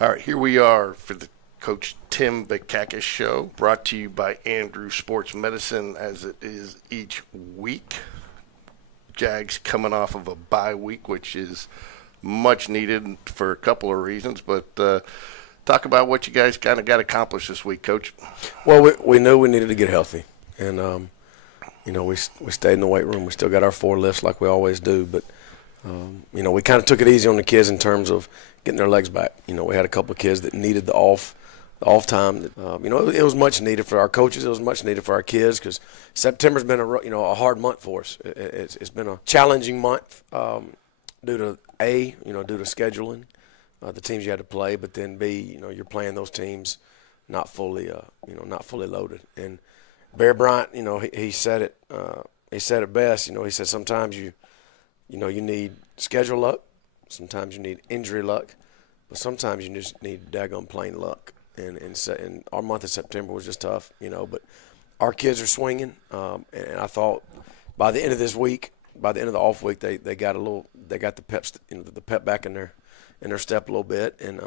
All right, here we are for the Coach Tim Vakakes show, brought to you by Andrew Sports Medicine, as it is each week. Jags coming off of a bye week, which is much needed for a couple of reasons, but talk about what you guys kind of got accomplished this week, Coach. Well, we knew we needed to get healthy, and we stayed in the weight room. We still got our 4 lifts like we always do, but we kind of took it easy on the kids in terms of getting their legs back. We had a couple of kids that needed the off time. It was much needed for our coaches. It was much needed for our kids because September's been a hard month for us. It's been a challenging month due to scheduling, the teams you had to play, but then B, you're playing those teams not fully loaded. And Bear Bryant, he said it. He said it best. He said sometimes you need schedule luck, sometimes you need injury luck, but sometimes you just need daggone plain luck. And our month of September was just tough, but our kids are swinging. And I thought by the end of this week, by the end of the off week, they got the pep back in their step a little bit. And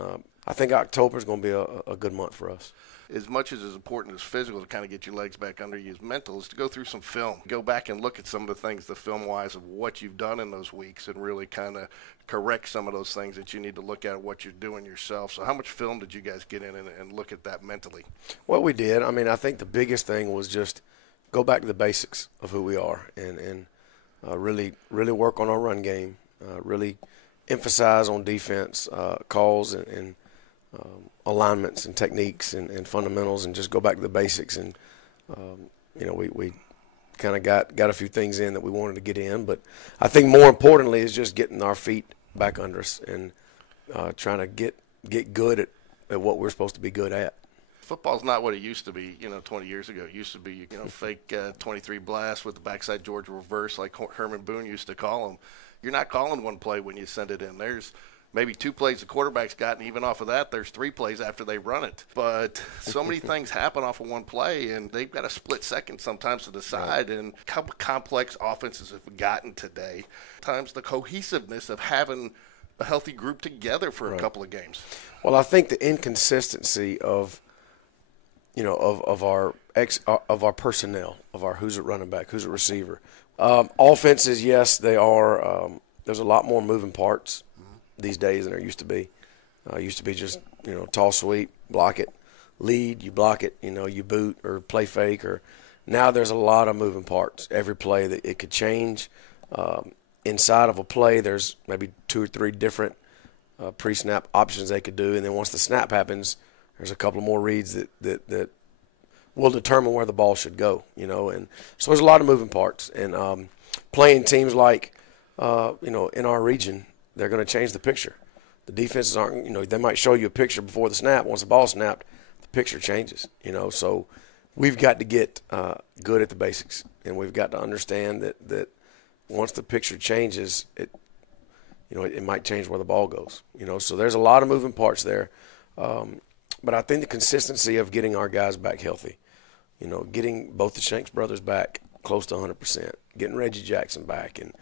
I think October is going to be a good month for us. As much as it's important as physical to kind of get your legs back under you, as mental is to go through some film. Go back and look at some of the things, the film-wise, of what you've done in those weeks and really kind of correct some of those things that you need to look at what you're doing yourself. So how much film did you guys get in and look at that mentally? Well, we did. I think the biggest thing was just go back to the basics of who we are and really work on our run game, really emphasize on defense, calls and alignments and techniques and fundamentals, and just go back to the basics. And we kind of got a few things in that we wanted to get in, but I think more importantly is just getting our feet back under us and trying to get good at what we're supposed to be good at. Football's not what it used to be, 20 years ago. It used to be, fake 23 blast with the backside Georgia reverse like Herman Boone used to call them. You're not calling one play when you send it in. There's maybe 2 plays the quarterback's got, and even off of that, there's 3 plays after they run it. But so many things happen off of one play, and they've got a split second sometimes to decide. And how complex offenses have gotten today. Sometimes the cohesiveness of having a healthy group together for a couple of games. Well, I think the inconsistency of our personnel, of our who's a running back, who's a receiver. Offenses, yes, they are. There's a lot more moving parts these days than there used to be. Used to be just, toss sweep, block it, lead, you block it, you boot or play fake. Or now there's a lot of moving parts. Every play that it could change. Inside of a play, there's maybe 2 or 3 different pre-snap options they could do, and then once the snap happens, there's a couple more reads that will determine where the ball should go. And so there's a lot of moving parts. And playing teams like, in our region, they're going to change the picture. The defenses aren't, they might show you a picture before the snap. Once the ball snapped, the picture changes, So we've got to get good at the basics, and we've got to understand that once the picture changes, it might change where the ball goes, So there's a lot of moving parts there. But I think the consistency of getting our guys back healthy, getting both the Shanks brothers back close to 100%, getting Reggie Jackson back, and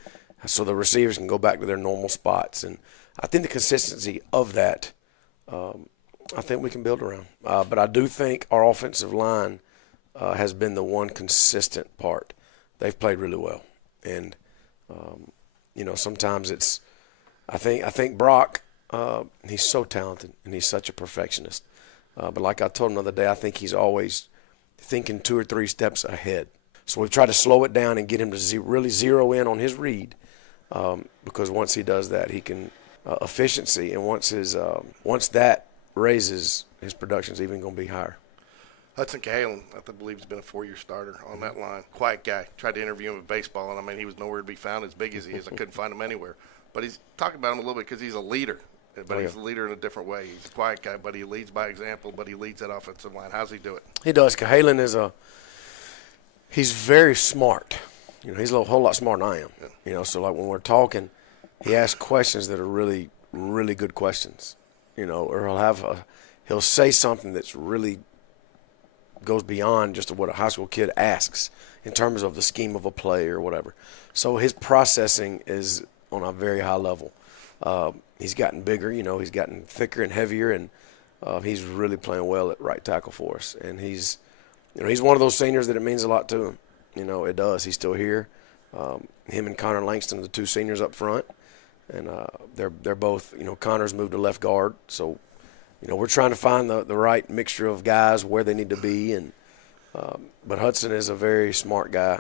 so the receivers can go back to their normal spots. And I think the consistency of that, I think we can build around. But I do think our offensive line has been the one consistent part. They've played really well. And, sometimes it's – I think Brock, he's so talented and he's such a perfectionist. But like I told him the other day, I think he's always thinking 2 or 3 steps ahead. So we've tried to slow it down and get him to really zero in on his read. Because once he does that, he can efficiency, and once that raises, his production's even going to be higher. Hudson Cahalan, I believe, has been a 4-year starter on that line. Quiet guy. Tried to interview him at baseball, and he was nowhere to be found as big as he is. I couldn't find him anywhere. But he's talking about him a little bit because he's a leader. But he's a leader in a different way. He's a quiet guy, but he leads by example, but he leads that offensive line. How's he do it? He does. Cahalan he's very smart. He's a whole lot smarter than I am. Yeah. So like when we're talking, he asks questions that are really, really good questions. Or he'll say something that's really goes beyond just what a high school kid asks in terms of the scheme of a play or whatever. So his processing is on a very high level. He's gotten bigger, he's gotten thicker and heavier, and he's really playing well at right tackle for us. And he's one of those seniors that it means a lot to him. It does. He's still here. Him and Connor Langston are the two seniors up front, and they're both. Connor's moved to left guard, so we're trying to find the right mixture of guys where they need to be. And but Hudson is a very smart guy.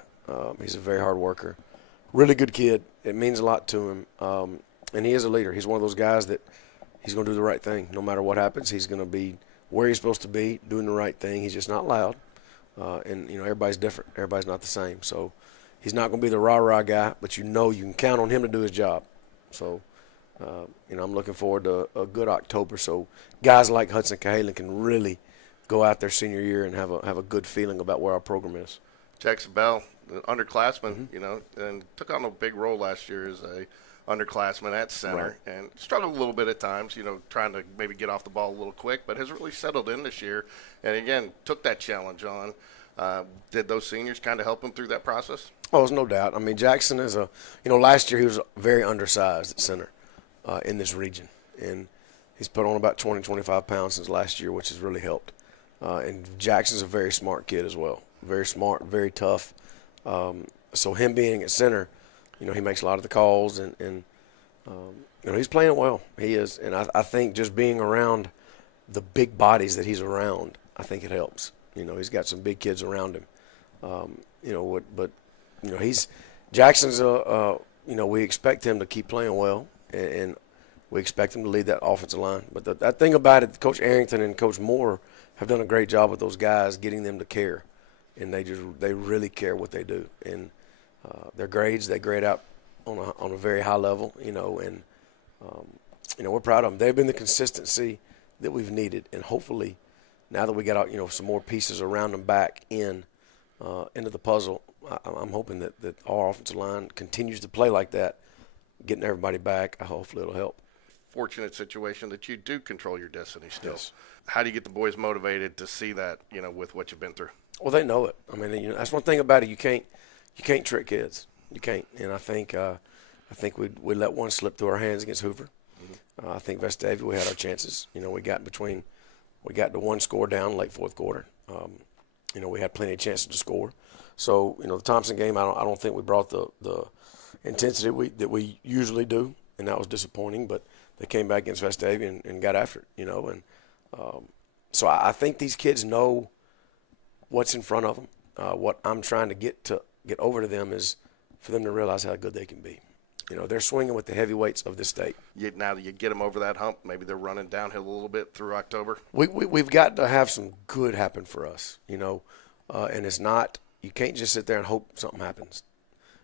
He's a very hard worker, really good kid. It means a lot to him, and he is a leader. He's one of those guys that he's going to do the right thing no matter what happens. He's going to be where he's supposed to be, doing the right thing. He's just not loud, and everybody's different. Everybody's not the same, so. He's not going to be the rah-rah guy, but you can count on him to do his job. So, I'm looking forward to a good October. So guys like Hudson Cahalan can really go out their senior year and have a good feeling about where our program is. Jackson Bell, the underclassman, and took on a big role last year as a underclassman at center, right. And struggled a little bit at times, trying to maybe get off the ball a little quick, but has really settled in this year. And, again, took that challenge on. Did those seniors kind of help him through that process? Oh, there's no doubt. I mean, Jackson is last year he was very undersized at center in this region. And he's put on about 20, 25 pounds since last year, which has really helped. And Jackson's a very smart kid as well. Very smart, very tough. So him being at center, he makes a lot of the calls. And he's playing well. He is. And I think just being around the big bodies that he's around, I think it helps. He's got some big kids around him. Jackson's we expect him to keep playing well, and we expect him to lead that offensive line. But that thing about it, Coach Arrington and Coach Moore have done a great job with those guys, getting them to care, and they really care what they do. And their grades, they grade out on a very high level, and we're proud of them. They've been the consistency that we've needed, and hopefully now that we got some more pieces around them back into the puzzle, I'm hoping that our offensive line continues to play like that, getting everybody back. Hopefully it'll help. Fortunate situation that you do control your destiny still. Yes. How do you get the boys motivated to see that, with what you've been through? Well, they know it. I mean, that's one thing about it. You can't trick kids. You can't. And I think we let one slip through our hands against Hoover. Mm-hmm. I think Vestavia, we had our chances. We got the one score down late fourth quarter. We had plenty of chances to score. So, the Thompson game, I don't think we brought the intensity that we usually do, and that was disappointing. But they came back against Vestavia and got after it, And so I think these kids know what's in front of them. What I'm trying to get over to them is for them to realize how good they can be. They're swinging with the heavyweights of this state. Now that you get them over that hump, maybe they're running downhill a little bit through October. We've got to have some good happen for us, and it's not – you can't just sit there and hope something happens.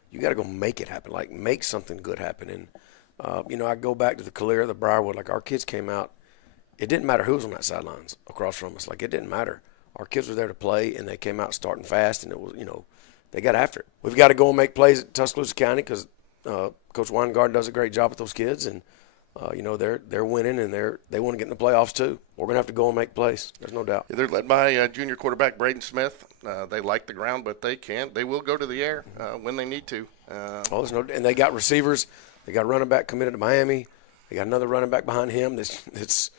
You got to go make it happen, like make something good happen. And, I go back to the Calera, the Briarwood, like our kids came out. It didn't matter who was on that sidelines across from us. Like it didn't matter. Our kids were there to play, and they came out starting fast, and it was, they got after it. We've got to go and make plays at Tuscaloosa County because Coach Weingarten does a great job with those kids, and they're winning, and they want to get in the playoffs too. We're gonna have to go and make plays. There's no doubt. They're led by junior quarterback Braden Smith. They like the ground, but they will go to the air when they need to. And they got receivers. They got a running back committed to Miami. They got another running back behind him that's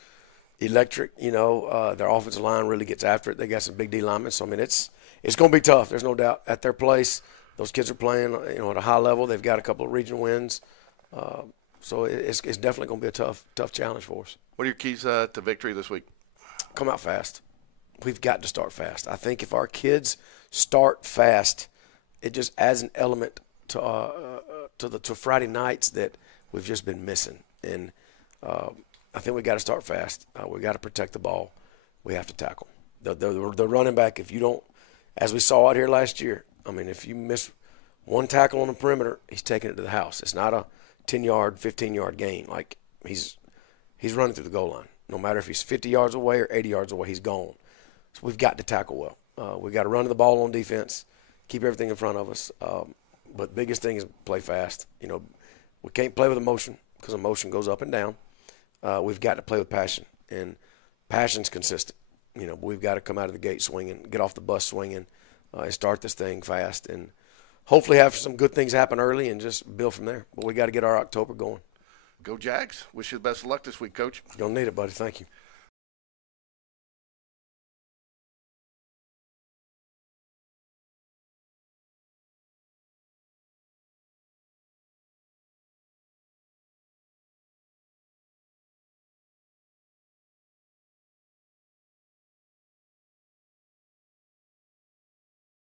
electric. Their offensive line really gets after it. They got some big D linemen. So it's gonna be tough. There's no doubt. At their place, those kids are playing at a high level. They've got a couple of regional wins. So it's definitely going to be a tough challenge for us. What are your keys to victory this week? Come out fast. We've got to start fast. I think if our kids start fast, it just adds an element to Friday nights that we've just been missing. And I think we got to start fast. We got to protect the ball. We have to tackle the running back. If you don't, as we saw out here last year, if you miss one tackle on the perimeter, he's taking it to the house. It's not a 10-yard, 15-yard gain. Like he's running through the goal line. No matter if he's 50 yards away or 80 yards away, he's gone. So we've got to tackle well. We've got to run the ball on defense, keep everything in front of us. But the biggest thing is play fast. We can't play with emotion because emotion goes up and down. We've got to play with passion, and passion's consistent. But we've got to come out of the gate swinging, get off the bus swinging, and start this thing fast. And hopefully have some good things happen early and just build from there. But we got to get our October going. go Jags. Wish you the best of luck this week, Coach. Gonna need it, buddy. Thank you.